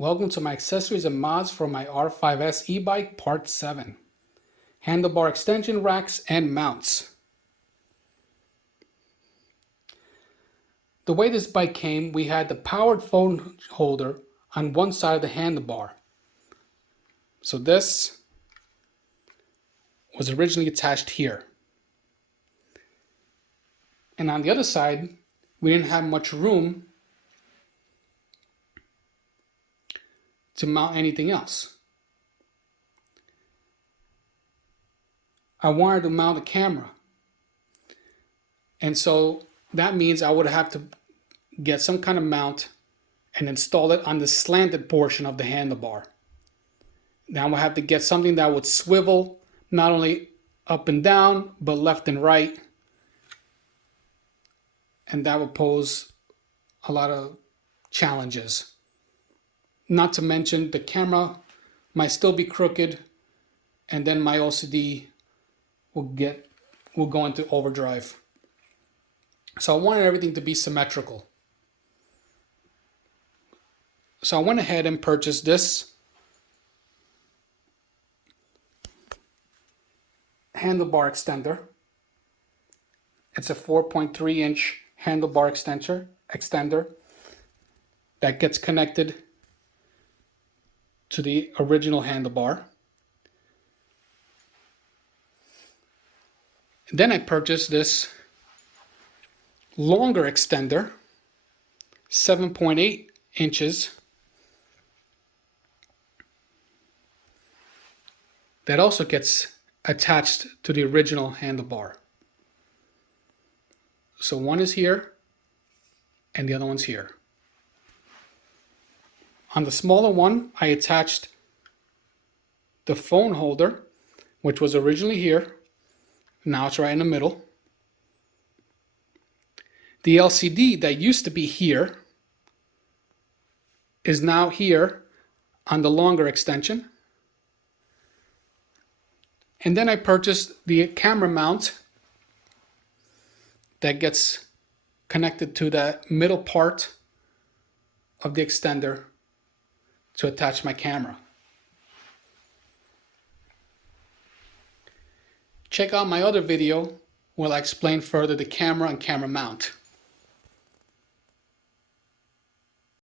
Welcome to my accessories and mods for my R5S e-bike part 7. Handlebar extension racks and mounts. The way this bike came, we had the powered phone holder on one side of the handlebar. So this was originally attached here. And on the other side, we didn't have much room to mount anything else. I wanted to mount a camera. And so that means I would have to get some kind of mount and install it on the slanted portion of the handlebar. Now I would have to get something that would swivel not only up and down, but left and right. And that would pose a lot of challenges. Not to mention the camera might still be crooked, and then my OCD will go into overdrive. So I wanted everything to be symmetrical. So I went ahead and purchased this handlebar extender. It's a 4.3-inch handlebar extender that gets connected to the original handlebar. Then I purchased this longer extender, 7.8 inches, that also gets attached to the original handlebar. So one is here and the other one's here. On the smaller one, I attached the phone holder, which was originally here. Now it's right in the middle. The LCD that used to be here is now here on the longer extension. And then I purchased the camera mount that gets connected to the middle part of the extender to attach my camera. Check out my other video where I explain further the camera and camera mount.